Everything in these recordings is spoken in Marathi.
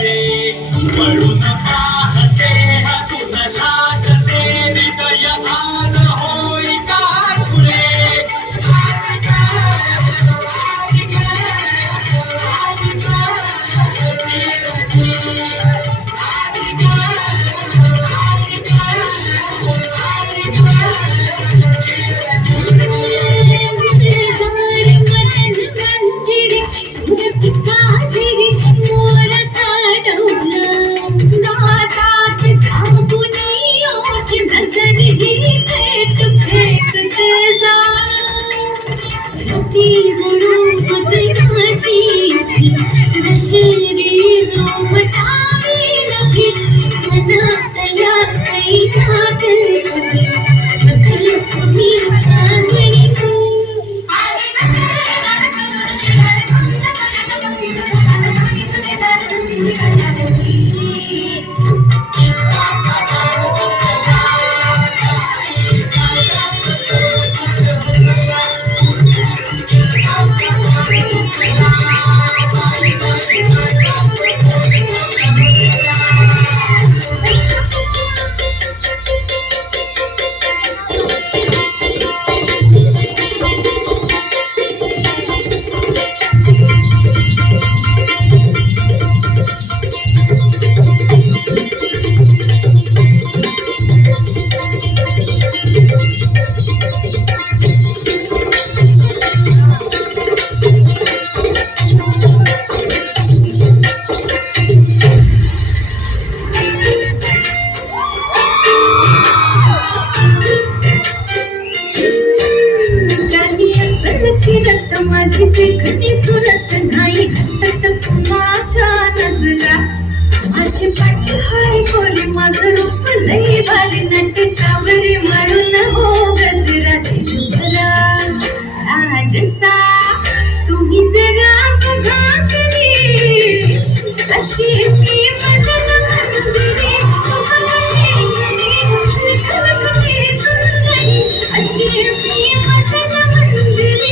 डोळे वळून पाहते हसून लाजते हृदय आज होई का तुळे माझी देखणी सुरत नाही माझ्या नजरा माझी पाठ हाय कोरी माझं रूप लई भारी नटे सावरी म्हणून हो गजरा दिलबरा राजसा तुम्ही जरा बघा तरी कशी की मदन मंजरी सुहानी खलखली सुंदरी अशी की मदन मंजरी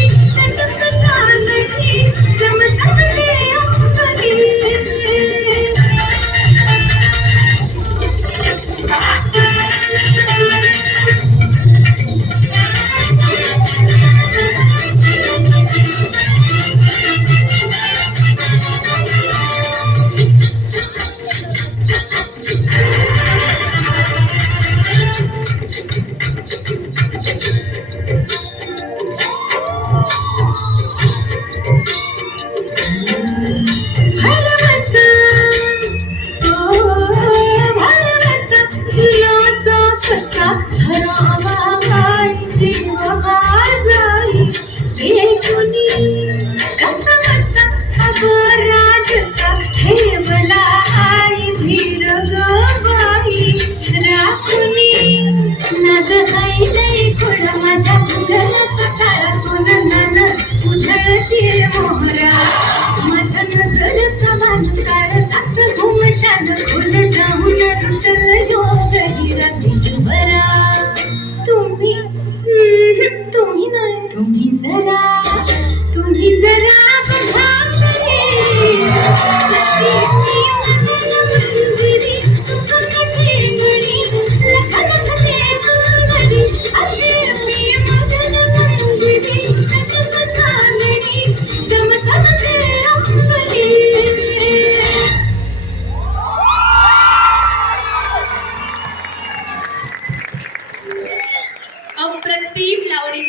माझ्या नजरेचा मानकार सात घुमशान खुल जाऊन रुतल योग हिरती बरा तुम्ही नाही तुम्ही जरा बघा अशी मंजिरी सुख कथे घडी लखलखते सुंदरी अशी मदन मंजिरी अप्रतिम लावणी